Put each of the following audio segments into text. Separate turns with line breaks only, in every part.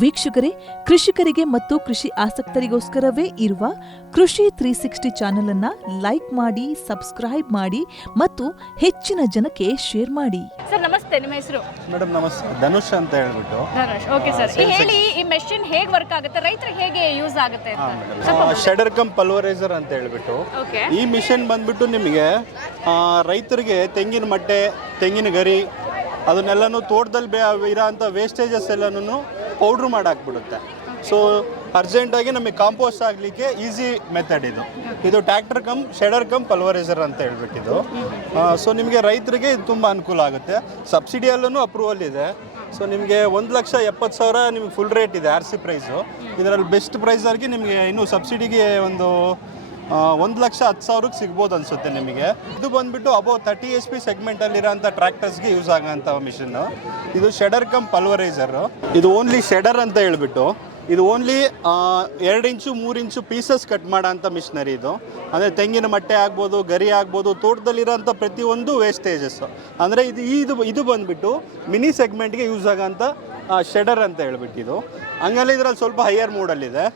ವೀಕ್ಷಕರೇ ಕೃಷಿಕರಿಗೆ ಮತ್ತು ಕೃಷಿ ಆಸಕ್ತರಿಗೋಸ್ಕರವೇ ಇರುವ ಕೃಷಿ ತ್ರೀ ಸಿಕ್ಸ್ಟಿ ಚಾನೆಲ್ ಅನ್ನ ಲೈಕ್ ಮಾಡಿ ಸಬ್ಸ್ಕ್ರೈಬ್ ಮಾಡಿ ಮತ್ತು ಹೆಚ್ಚಿನ ಜನಕ್ಕೆ ಶೇರ್ ಮಾಡಿ.
ಸರ್ ನಮಸ್ತೆ ನಿಮ್ಮ ಹೆಸರು?
ಮೇಡಮ್ ನಮಸ್ತೆ ಧನುಷ್ ಅಂತ ಹೇಳ್ಬಿಟ್ಟು.
Okay sir. ಹೇಳಿ ಈ ಮೆಷಿನ್ ಹೇಗೆ ವರ್ಕ್ ಆಗುತ್ತೆ? ರೈತರಿಗೆ ಹೇಗೆ ಯೂಸ್ ಆಗುತ್ತೆ ಅಂತ.
ಶೆಡರ್ ಕಮ್ ಪಲ್ವರೈಸರ್ ಅಂತ ಹೇಳ್ಬಿಟ್ಟು.
ಓಕೆ.
ಈ ಮಿಷನ್ ಬಂದ್ಬಿಟ್ಟು ನಿಮಗೆ ಆ, ರೈತರಿಗೆ ತೆಂಗಿನ ಮಟ್ಟೆ ತೆಂಗಿನ ಗರಿ ಅದನ್ನೆಲ್ಲನೂ ತೋಟದಲ್ಲಿ ಬೇ ಇರೋ ಅಂಥ ವೇಸ್ಟೇಜಸ್ ಎಲ್ಲನೂ ಪೌಡ್ರ್ ಮಾಡಾಕ್ಬಿಡುತ್ತೆ. ಸೊ ಅರ್ಜೆಂಟಾಗಿ ನಮಗೆ ಕಾಂಪೋಸ್ಟ್ ಆಗಲಿಕ್ಕೆ ಈಸಿ ಮೆಥಡ್ ಇದು. ಇದು tractor cum shredder cum pulveriser ಅಂತ ಹೇಳ್ಬಿಟ್ಟಿದ್ದು. ಸೊ ನಿಮಗೆ ರೈತರಿಗೆ ಇದು ತುಂಬ ಅನುಕೂಲ ಆಗುತ್ತೆ. ಸಬ್ಸಿಡಿಯಲ್ಲೂ ಅಪ್ರೂವಲ್ ಇದೆ. ಸೊ ನಿಮಗೆ ಒಂದು ಲಕ್ಷ ಎಪ್ಪತ್ತು ಸಾವಿರ ನಿಮಗೆ ಫುಲ್ ರೇಟ್ ಇದೆ ಆರ್ ಸಿ ಪ್ರೈಸು ಇದರಲ್ಲಿ ಬೆಸ್ಟ್ ಪ್ರೈಸರ್ಗೆ ನಿಮಗೆ ಇನ್ನೂ ಸಬ್ಸಿಡಿಗೆ ಒಂದು ಒಂದು ಲಕ್ಷ ಹತ್ತು ಸಾವಿರಕ್ಕೆ ಸಿಗ್ಬೋದು ಅನಿಸುತ್ತೆ ನಿಮಗೆ. ಇದು ಬಂದುಬಿಟ್ಟು ಅಬೌ ತರ್ಟಿ ಎಸ್ ಪಿ ಸೆಗ್ಮೆಂಟಲ್ಲಿರೋಂಥ ಟ್ರ್ಯಾಕ್ಟರ್ಸ್ಗೆ ಯೂಸ್ ಆಗೋಂಥ ಮಿಷಿನ್ನು ಇದು ಶೆಡರ್ ಕಮ್ ಪಲ್ವರೈಸರು ಇದು ಓನ್ಲಿ ಶೆಡರ್ ಅಂತ ಹೇಳ್ಬಿಟ್ಟು, ಇದು ಓನ್ಲಿ ಎರಡು ಇಂಚು, ಮೂರು ಇಂಚು ಪೀಸಸ್ ಕಟ್ ಮಾಡೋಂಥ ಮಿಷನರಿ ಇದು. ಅಂದರೆ ತೆಂಗಿನ ಮಟ್ಟೆ ಆಗ್ಬೋದು, ಗರಿ ಆಗ್ಬೋದು, ತೋಟದಲ್ಲಿರೋಂಥ ಪ್ರತಿಯೊಂದು ವೇಸ್ಟೇಜಸ್ಸು ಅಂದರೆ ಇದು ಇದು ಇದು ಬಂದುಬಿಟ್ಟು ಮಿನಿ ಸೆಗ್ಮೆಂಟ್ಗೆ ಯೂಸ್ ಆಗೋಂಥ ಶೆಡರ್ ಅಂತ ಹೇಳ್ಬಿಟ್ಟು ಇದು ಹಂಗಲ್ಲಿ ಇದರಲ್ಲಿ ಸ್ವಲ್ಪ higher ಮೂಡಲ್ಲಿದೆ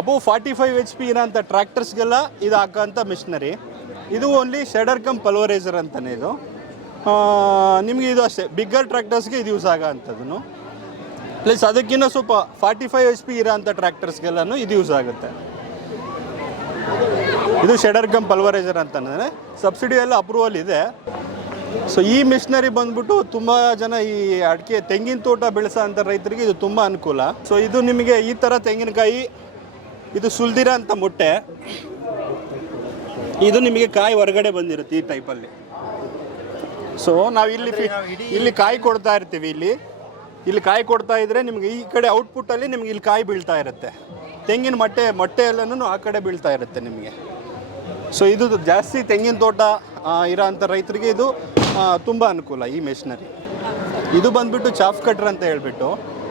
above forty five H P ಇರೋಂಥ ಟ್ರ್ಯಾಕ್ಟರ್ಸ್ಗೆಲ್ಲ ಇದು ಹಾಕೋಂಥ ಮಿಷನರಿ. ಇದು ಓನ್ಲಿ ಶೆಡರ್ ಕಮ್ ಪಲ್ವರೈಸರ್ ಅಂತಲೇ ಇದು. ನಿಮಗೆ ಇದು ಅಷ್ಟೇ ಬಿಗ್ಗರ್ ಟ್ರ್ಯಾಕ್ಟರ್ಸ್ಗೆ ಇದು ಯೂಸ್ ಆಗೋ ಅಂಥದ್ದು ಪ್ಲಸ್ ಅದಕ್ಕಿಂತ ಸ್ವಲ್ಪ ಫಾರ್ಟಿ ಫೈವ್ ಎಚ್ ಪಿ ಇರೋಂಥ ಟ್ರ್ಯಾಕ್ಟರ್ಸ್ಗೆಲ್ಲನೂ ಇದು ಯೂಸ್ ಆಗುತ್ತೆ. ಇದು ಶೆಡರ್ ಕಮ್ ಪಲ್ವರೈಸರ್ ಅಂತಂದರೆ ಸಬ್ಸಿಡಿ ಎಲ್ಲ ಅಪ್ರೂವಲ್ ಇದೆ. ಸೊ ಈ ಮಿಷನರಿ ಬಂದ್ಬಿಟ್ಟು ತುಂಬ ಜನ ಈ ಅಡಿಕೆ ತೆಂಗಿನ ತೋಟ ಬೆಳೆಸೋ ಅಂಥ ರೈತರಿಗೆ ಇದು ತುಂಬ ಅನುಕೂಲ. ಸೊ ಇದು ನಿಮಗೆ ಈ ಥರ ತೆಂಗಿನಕಾಯಿ ಇದು ಸುಲ್ದಿರ ಅಂತ ಮೊಟ್ಟೆ. ಇದು ನಿಮಗೆ ಕಾಯಿ ಹೊರಗಡೆ ಬಂದಿರುತ್ತೆ ಈ ಟೈಪಲ್ಲಿ ಸೊ ನಾವು ಇಲ್ಲಿ ಇಲ್ಲಿ ಕಾಯಿ ಕೊಡ್ತಾ ಇರ್ತೀವಿ ಇಲ್ಲಿ. ಇಲ್ಲಿ ಕಾಯಿ ಕೊಡ್ತಾ ಇದ್ರೆ ನಿಮ್ಗೆ ಈ ಕಡೆ ಔಟ್ಪುಟ್ಟಲ್ಲಿ ನಿಮ್ಗೆ ಇಲ್ಲಿ ಕಾಯಿ ಬೀಳ್ತಾ ಇರುತ್ತೆ. ತೆಂಗಿನ ಮೊಟ್ಟೆ ಮೊಟ್ಟೆ ಎಲ್ಲನೂ ಆ ಕಡೆ ಬೀಳ್ತಾ ಇರುತ್ತೆ ನಿಮಗೆ. ಸೊ ಇದು ಜಾಸ್ತಿ ತೆಂಗಿನ ತೋಟ ಇರೋಂಥ ಇರೋ ಅಂಥ ರೈತರಿಗೆ ಇದು ತುಂಬ ಅನುಕೂಲ ಈ ಮೆಷಿನರಿ. ಇದು ಬಂದ್ಬಿಟ್ಟು ಚಾಫ್ ಕಟ್ರ್ ಅಂತ ಹೇಳ್ಬಿಟ್ಟು.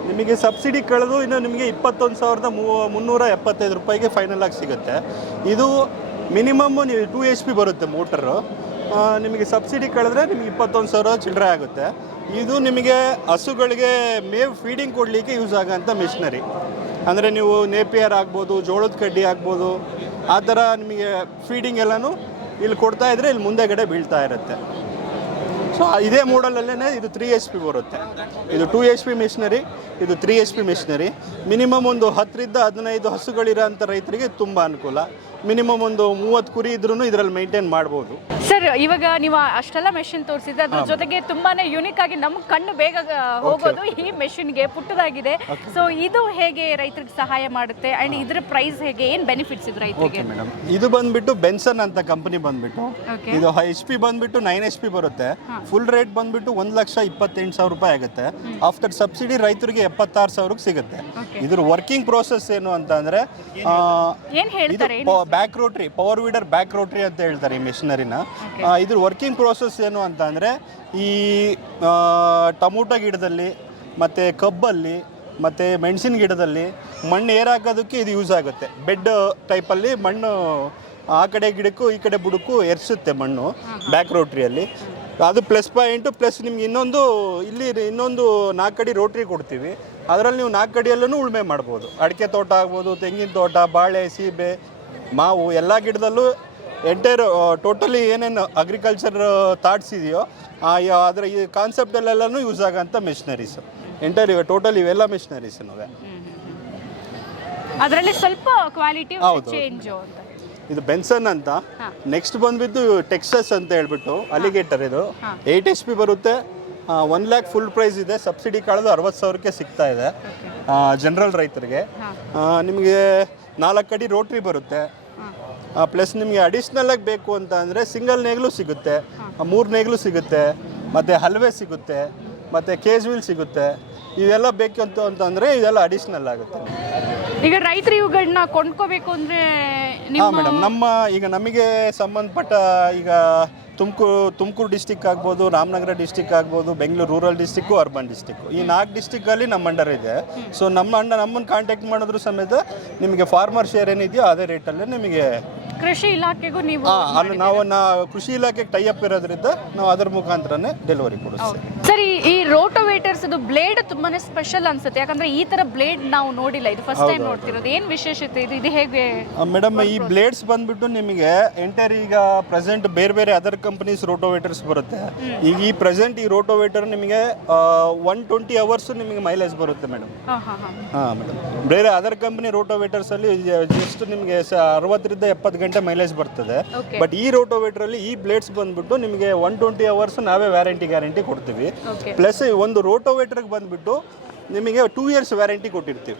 ನಿಮಗೆ ಸಬ್ಸಿಡಿ ಕಳೆದು ಇನ್ನು ನಿಮಗೆ ಇಪ್ಪತ್ತೊಂದು ಸಾವಿರದ ಮುನ್ನೂರ ಎಪ್ಪತ್ತೈದು ರೂಪಾಯಿಗೆ ಫೈನಲ್ ಆಗಿ ಸಿಗುತ್ತೆ. ಇದು ಮಿನಿಮಮ್ ನೀವು ಟೂ ಎಚ್ ಪಿ ಬರುತ್ತೆ ಮೋಟರು ನಿಮಗೆ ಸಬ್ಸಿಡಿ ಕಳೆದ್ರೆ ನಿಮಗೆ ಇಪ್ಪತ್ತೊಂದು ಸಾವಿರ ಚಿಲ್ಲರೆ ಆಗುತ್ತೆ. ಇದು ನಿಮಗೆ ಹಸುಗಳಿಗೆ ಮೇವ್ ಫೀಡಿಂಗ್ ಕೊಡಲಿಕ್ಕೆ ಯೂಸ್ ಆಗೋಂಥ ಮಿಷನರಿ ಅಂದರೆ ನೀವು ನೇಪಿಯರ್ ಆಗ್ಬೋದು, ಜೋಳದ ಕಡ್ಡಿ ಆಗ್ಬೋದು, ಆ ಥರ ನಿಮಗೆ ಫೀಡಿಂಗ್ ಎಲ್ಲನೂ ಇಲ್ಲಿ ಕೊಡ್ತಾ ಇದ್ದರೆ ಇಲ್ಲಿ ಮುಂದೆಗಡೆ ಬೀಳ್ತಾ ಇರುತ್ತೆ. ಸೊ ಇದೇ ಮೋಡಲಲ್ಲೇ ಇದು ತ್ರೀ ಎಚ್ ಪಿ ಬರುತ್ತೆ. ಇದು ಟೂ ಎಚ್ ಪಿ ಮಿಷನರಿ ಇದು three H P machinery minimum ಒಂದು ಹತ್ತರಿಂದ ಹದಿನೈದು ಹಸುಗಳಿರೋ ಅಂಥ ರೈತರಿಗೆ ತುಂಬ ಅನುಕೂಲ. ಮಿನಿಮಮ್ ಒಂದು ಮೂವತ್ತು ಕುರಿ ಇದ್ರೂ ಇದರಲ್ಲಿ ಮೇಂಟೈನ್ ಮಾಡ್ಬೋದು.
ಸರ್ ಇವಾಗ ನೀವು ಅಷ್ಟೆಲ್ಲ ಮೆಷಿನ್ ತೋರಿಸಿದ್ರೆ ಅದ್ರ ಜೊತೆಗೆ ತುಂಬಾನೇ ಯುನಿಕ್ ಆಗಿ ನಮ್ಮ ಕಣ್ಣು ಬೇಗ ಹೋಗೋದು ಈ ಮೆಷಿನ್ಗೆ ಪುಟ್ಟದಾಗಿದೆ. ಸೊ ಇದು ಹೇಗೆ ರೈತರಿಗೆ ಸಹಾಯ ಮಾಡುತ್ತೆ? ಅಂಡ್ ಇದ್ರ ಪ್ರೈಸ್ ಹೇಗೆ ಏನ್ ಬೆನಿಫಿಟ್ಸ್ ಇದು ರೈತರಿಗೆ?
ಮೇಡಮ್ ಇದು ಬಂದ್ಬಿಟ್ಟು ಬೆನ್ಸನ್ ಅಂತ ಕಂಪನಿ ಬಂದ್ಬಿಟ್ಟು ಇದು ಎಚ್ ಪಿ ಬಂದ್ಬಿಟ್ಟು ನೈನ್ ಎಚ್ ಪಿ ಬರುತ್ತೆ. ಫುಲ್ ರೇಟ್ ಬಂದ್ಬಿಟ್ಟು ಒಂದ್ ಲಕ್ಷ ಇಪ್ಪತ್ತೆಂಟು ಸಾವಿರ ರೂಪಾಯಿ ಆಗುತ್ತೆ. ಆಫ್ಟರ್ ಸಬ್ಸಿಡಿ ರೈತರಿಗೆ ಎಪ್ಪತ್ತಾರು ಸಾವಿರಕ್ಕೆ ಸಿಗುತ್ತೆ. ಇದ್ರ ವರ್ಕಿಂಗ್ ಪ್ರೋಸೆಸ್ ಏನು ಅಂತ ಅಂದ್ರೆ ಆ,
ಏನ್ ಹೇಳ್ತಾರೆ?
ಇದು back rotary power weeder back rotary ಅಂತ ಹೇಳ್ತಾರೆ ಈ ಮೆಷಿನರಿನ ಇದ್ರ ವರ್ಕಿಂಗ್ ಪ್ರೋಸೆಸ್ ಏನು ಅಂತ ಅಂದರೆ ಈ ಟೊಮೊಟೊ ಗಿಡದಲ್ಲಿ ಮತ್ತು ಕಬ್ಬಲ್ಲಿ ಮತ್ತು ಮೆಣಸಿನ ಗಿಡದಲ್ಲಿ ಮಣ್ಣು ಏರಾಕೋದಕ್ಕೆ ಇದು ಯೂಸ್ ಆಗುತ್ತೆ. ಬೆಡ್ ಟೈಪಲ್ಲಿ ಮಣ್ಣು ಆ ಕಡೆ ಗಿಡಕ್ಕೂ ಈ ಕಡೆ ಬುಡಕ್ಕೂ ಎರ್ಸುತ್ತೆ ಮಣ್ಣು ಬ್ಯಾಕ್ ರೋಟ್ರಿಯಲ್ಲಿ ಅದು ಪ್ಲಸ್ ಪಾಯಿಂಟು ಪ್ಲಸ್ ನಿಮ್ಗೆ ಇನ್ನೊಂದು ಇಲ್ಲಿ ಇನ್ನೊಂದು ನಾಲ್ಕು ಅಡಿ ರೋಟ್ರಿ ಕೊಡ್ತೀವಿ. ಅದರಲ್ಲಿ ನೀವು ನಾಲ್ಕು ಅಡಿಯಲ್ಲೂ ಉಳುಮೆ ಮಾಡ್ಬೋದು. ಅಡಿಕೆ ತೋಟ ಆಗ್ಬೋದು ತೆಂಗಿನ ತೋಟ ಬಾಳೆ ಸೀಬೆ ಮಾವು ಎಲ್ಲ ಗಿಡದಲ್ಲೂ ಎಂಟೈರ್ ಟೋಟಲಿ ಏನೇನು ಅಗ್ರಿಕಲ್ಚರ್ ಥಾಟ್ಸ್ ಇದೆಯೋ ಅದರ ಈ ಕಾನ್ಸೆಪ್ಟಲ್ಲೆಲ್ಲನೂ ಯೂಸ್ ಆಗೋಂಥ ಮಿಷನರೀಸ್ ಎಂಟೈರ್ ಇವೆ ಟೋಟಲ್ ಇವೆಲ್ಲ ಮಿಷನರೀಸ್ ನಾವೇ
ಅದರಲ್ಲಿ ಸ್ವಲ್ಪ ಕ್ವಾಲಿಟಿ
ಹೌದು.
ಚೇಂಜ್ ಅಂತ.
ಇದು ಬೆನ್ಸನ್ ಅಂತ. ನೆಕ್ಸ್ಟ್ ಬಂದ್ಬಿಟ್ಟು ಟೆಕ್ಸಸ್ ಅಂತ ಹೇಳ್ಬಿಟ್ಟು ಅಲಿಗೇಟರ್ ಇದು. ಏಯ್ಟ್ ಎಚ್ ಪಿ ಬರುತ್ತೆ. ಒನ್ ಲ್ಯಾಕ್ ಫುಲ್ ಪ್ರೈಸ್ ಇದೆ. ಸಬ್ಸಿಡಿ ಕಳೆದು ಅರವತ್ತು ಸಾವಿರಕ್ಕೆ ಸಿಗ್ತಾ ಇದೆ. ಜನರಲ್ ರೈತರಿಗೆ. ನಿಮಗೆ ನಾಲ್ಕು ಅಡಿ ರೋಟ್ರಿ ಬರುತ್ತೆ ಪ್ಲಸ್ ನಿಮಗೆ ಅಡಿಷ್ನಲ್ ಆಗಿ ಬೇಕು ಅಂತ ಅಂದರೆ ಸಿಂಗಲ್ ನೇಗ್ಲು ಸಿಗುತ್ತೆ ಮೂರು ನೇಗ್ಲು ಸಿಗುತ್ತೆ ಮತ್ತು ಹಲ್ವೆ ಸಿಗುತ್ತೆ ಮತ್ತು ಕೇಜ್ ವೀಲ್ ಸಿಗುತ್ತೆ. ಇವೆಲ್ಲ ಬೇಕು ಅಂತ ಅಂತಂದರೆ ಇದೆಲ್ಲ ಅಡಿಷ್ನಲ್ ಆಗುತ್ತೆ.
ಈಗ ರೈತರು ಇವುಗಳನ್ನ ಕೊಂಡ್ಕೋಬೇಕು ಅಂದರೆ
ಹಾಂ ಮೇಡಮ್ ನಮ್ಮ ಈಗ ನಮಗೆ ಸಂಬಂಧಪಟ್ಟ ಈಗ ತುಮಕೂರು ತುಮಕೂರು ಡಿಸ್ಟಿಕ್ ಆಗ್ಬೋದು ರಾಮನಗರ ಡಿಸ್ಟಿಕ್ ಆಗ್ಬೋದು Bengaluru rural district urban district ಈ ನಾಲ್ಕು ಡಿಸ್ಟಿಕ್ಕಲ್ಲಿ ನಮ್ಮ ಅಂಡರ್ ಇದೆ. ಸೊ ನಮ್ಮ ಅಣ್ಣ ನಮ್ಮನ್ನು ಕಾಂಟ್ಯಾಕ್ಟ್ ಮಾಡಿದ್ರು ಸಮೇತ ನಿಮಗೆ ಫಾರ್ಮರ್ ಶೇರ್ ಏನಿದೆಯೋ ಅದೇ ರೇಟಲ್ಲೇ ನಿಮಗೆ
ಕೃಷಿ ಇಲಾಖೆಗೂ ನೀವು
ಹಾ ಅಲ್ಲಿ ನಾವು ನಾ ಕೃಷಿ ಇಲಾಖೆಗೆ ಟೈ ಅಪ್ ಇರೋದ್ರಿಂದ ನಾವು ಅದರ ಮುಖಾಂತರನೇ ಡೆಲಿವರಿ ಕೊಡಿಸ್ತೀವಿ
ಸರಿ ಈ ರೋಟೋವೇಟರ್ಸ್ ಇದು ಬ್ಲೇಡ್ ತುಂಬಾನೇ ಸ್ಪೆಷಲ್ ಅನ್ಸುತ್ತೆ. ಯಾಕಂದ್ರೆ ಈ ತರ ಬ್ಲೇಡ್ ನಾವು ನೋಡಿಲ್ಲ. ಇದು ಫಸ್ಟ್ ಟೈಮ್ ನೋಡ್ತಿರೋದು. ಏನ್ ವಿಶೇಷತೆ ಇದು? ಇದು ಹೇಗೆ
ಮೇಡಮ್ ಈ ಬ್ಲೇಡ್ಸ್ ಬಂದ್ಬಿಟ್ಟು ನಿಮಗೆ ಎಂಟರ್ ಈಗ ಪ್ರೆಸೆಂಟ್ ಬೇರೆ ಬೇರೆ ಅದರ್ ಕಂಪನೀಸ್ ರೋಟೋವೇಟರ್ಸ್ ಬರುತ್ತೆ. ಈಗ ಈ ಪ್ರೆಸೆಂಟ್ ಈ ರೋಟೋವೇಟರ್ ನಿಮಗೆ ಒನ್ ಟ್ವೆಂಟಿ ಅವರ್ಸ್ ನಿಮಗೆ ಮೈಲೇಜ್ ಬರುತ್ತೆ ಮೇಡಮ್
ಹಾಂ
ಮೇಡಮ್ ಬೇರೆ ಅದರ್ ಕಂಪನಿ ರೋಟೋವೇಟರ್ಸ್ ಅಲ್ಲಿ ಜಸ್ಟ್ ನಿಮಗೆ ಅರವತ್ತರಿಂದ ಎಪ್ಪತ್ತು ಗಂಟೆ ಮೈಲೇಜ್ ಬರ್ತದೆ. ಬಟ್ ಈ ರೋಟೋವೇಟರ್ ಅಲ್ಲಿ ಈ ಬ್ಲೇಡ್ಸ್ ಬಂದ್ಬಿಟ್ಟು ನಿಮಗೆ ಒನ್ ಟ್ವೆಂಟಿ ಅವರ್ಸ್ ನಾವೇ ವ್ಯಾರಂಟಿ ಗ್ಯಾರಂಟಿ ಕೊಡ್ತೀವಿ. ಪ್ಲಸ್ ಒಂದು ರೋಟೋವೇಟರ್ಗೆ ಬಂದ್ಬಿಟ್ಟು ನಿಮಗೆ ಟೂ ಇಯರ್ಸ್ ವ್ಯಾರಂಟಿ ಕೊಟ್ಟಿರ್ತೀವಿ.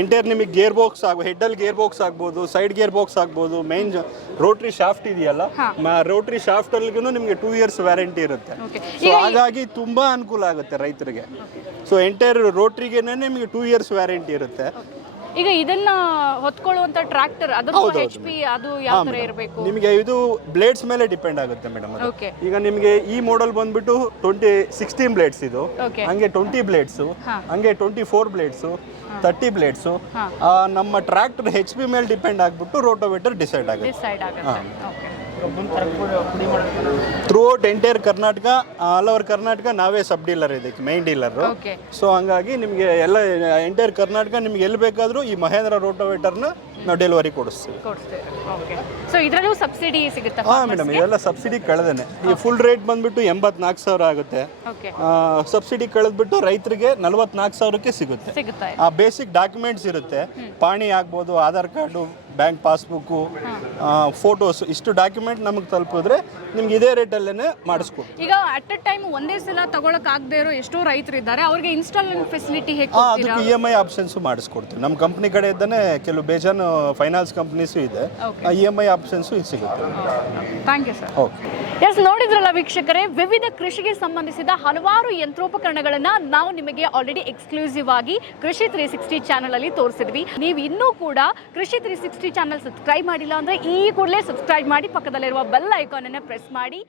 ಎಂಟೈರ್ ನಿಮಗೆ ಗೇರ್ ಬಾಕ್ಸ್ ಆಗ ಹೆಡ್ಡಲ್ಲಿ ಗೇರ್ ಬಾಕ್ಸ್ ಆಗ್ಬೋದು ಸೈಡ್ ಗೇರ್ ಬಾಕ್ಸ್ ಆಗ್ಬೋದು ಮೈನ್ ರೋಟ್ರಿ ಶಾಫ್ಟ್ ಇದೆಯಲ್ಲ ರೋಟ್ರಿ ಶಾಫ್ಟ್ ಅಲ್ಲಿಗೂ ನಿಮಗೆ ಟೂ ಇಯರ್ಸ್ ವ್ಯಾರಂಟಿ ಇರುತ್ತೆ. ಸೊ ಹಾಗಾಗಿ ತುಂಬಾ ಅನುಕೂಲ ಆಗುತ್ತೆ ರೈತರಿಗೆ. ಸೊ ಎಂಟೈರ್ ರೋಟ್ರಿಗೆ ನಿಮಗೆ ಟೂ ಇಯರ್ಸ್ ವ್ಯಾರಂಟಿ ಇರುತ್ತೆ.
ಈಗ ಇದನ್ನ ಹೊತ್ಕೊಳ್ಳುವಂತ ಟ್ರಾಕ್ಟರ್ ಅದರ ಹೆಚ್ ಪಿ ಅದು ಯಾವ ತರ ಇರಬೇಕು?
ನಿಮಗೆ ಇದು ಬ್ಲೇಡ್ಸ್ ಮೇಲೆ ಡಿಪೆಂಡ್ ಆಗುತ್ತೆ ಮೇಡಮ್
ಓಕೆ
ಈಗ ನಿಮಗೆ ಈ ಮಾಡೆಲ್ ಬಂದ್ಬಿಟ್ಟು ಟ್ವೆಂಟಿ ಸಿಕ್ಸ್ಟೀನ್ ಬ್ಲೇಡ್ಸ್ ಇದು. ಹಂಗೆ ಟ್ವೆಂಟಿ ಬ್ಲೇಡ್ಸು
ಹಾ.
ಹಂಗೆ twenty four blades thirty blades ನಮ್ಮ ಟ್ರ್ಯಾಕ್ಟರ್ ಹೆಚ್ ಪಿ ಮೇಲೆ ಡಿಪೆಂಡ್ ಆಗ್ಬಿಟ್ಟು ರೋಟೋವೇಟರ್ ಡಿಸೈಡ್ ಆಗುತ್ತೆ.
ಡಿಸೈಡ್ ಆಗುತ್ತೆ. Okay
throughout entire Karnataka all over Karnataka ನಾವೇ ಸಬ್ ಡೀಲರ್ ಇದಕ್ಕೆ ಮೈನ್ ಡೀಲರ್
ಓಕೆ
ಸೊ ಹಂಗಾಗಿ ನಿಮಗೆ ಎಲ್ಲ ಎಂಟೈರ್ ಕರ್ನಾಟಕ ನಿಮ್ಗೆ ಎಲ್ಲಿ ಬೇಕಾದರೂ ಈ ಮಹೇಂದ್ರ ರೋಟೋವೇಟರ್ನ ನಾವು ಡೆಲಿವರಿ ಕೊಡಿಸ್ತೀವಿ.
ಕೊಡ್ತೇವೆ ಓಕೆ ಸೊ ಇದರಲ್ಲೂ ಸಬ್ಸಿಡಿ ಸಿಗುತ್ತಾ
ಹಾಂ ಮೇಡಮ್ ಇದೆಲ್ಲ ಸಬ್ಸಿಡಿ ಕಳೆದೇನೆ. ಈ ಫುಲ್ ರೇಟ್ ಬಂದ್ಬಿಟ್ಟು ಎಂಬತ್ನಾಲ್ಕು ಸಾವಿರ ಆಗುತ್ತೆ.
ಓಕೆ
ಸಬ್ಸಿಡಿ ಕಳೆದ್ಬಿಟ್ಟು ರೈತರಿಗೆ ನಲವತ್ನಾಲ್ಕು ಸಾವಿರಕ್ಕೆ ಸಿಗುತ್ತೆ. ಆ ಬೇಸಿಕ್ ಡಾಕ್ಯುಮೆಂಟ್ಸ್ ಇರುತ್ತೆ. ಪಾಣಿ ಆಗ್ಬೋದು Aadhaar card bank passbook photos ಇಷ್ಟು ಡಾಕ್ಯುಮೆಂಟ್ ನಮಗೆ ತಲುಪಿದ್ರೆ ನಿಮ್ಗೆ ಇದೇ ರೇಟಲ್ಲೇ ಮಾಡಿಸ್ಕೊಡು
ಈಗ ಅಟ್ ಅ ಟೈಮ್ ಒಂದೇ ಸಲ ತಗೊಳಕ್ ಆಗದೆ ಇರೋ ಎಷ್ಟೋ ರೈತರು ಇದ್ದಾರೆ ಅವ್ರಿಗೆ ಇನ್ಸ್ಟಾಲ್ಮೆಂಟ್ ಫೆಸಿಲಿಟಿ ಹೇಗೆ
ಹಾಂ ಅದಕ್ಕೆ ಇ ಎಂ ಐ ಆಪ್ಷನ್ಸು ಮಾಡಿಸ್ಕೊಡ್ತೀವಿ. ನಮ್ಮ ಕಂಪ್ನಿ ಕಡೆಯಿಂದನೇ ಕೆಲವು ಬೇಜಾನು ಫೈನಾನ್ಸ್ ಕಂಪ್ನೀಸು ಇದೆ. ಆ ಇ ಎಂ ಐ ಆಪ್ಷನ್ಸು ಇದು ಸಿಗುತ್ತೆ.
Thank you sir
okay
yes ನೋಡಿದ್ರಲ್ಲ ವೀಕ್ಷಕರೇ ವಿವಿಧ ಕೃಷಿಗೆ ಸಂಬಂಧಿಸಿದ ಹಲವಾರು ಯಂತ್ರೋಪಕರಣಗಳನ್ನ ನಾವು ನಿಮಗೆ ಆಲ್ರೆಡಿ ಎಕ್ಸ್ಕ್ಲೂಸಿವ್ ಆಗಿ ಕೃಷಿ ತ್ರೀ ಸಿಕ್ಸ್ಟಿ ಚಾನಲ್ ಅಲ್ಲಿ ತೋರಿಸಿದ್ವಿ. ನೀವು ಇನ್ನೂ ಕೂಡ Krishi three sixty channel subscribe ಮಾಡಿಲ್ಲ ಅಂದ್ರೆ ಈ ಕೂಡಲೇ ಸಬ್ಸ್ಕ್ರೈಬ್ ಮಾಡಿ ಪಕ್ಕದಲ್ಲಿರುವ ಬೆಲ್ ಐಕಾನ್ ಅನ್ನ ಪ್ರೆಸ್ ಮಾಡಿ.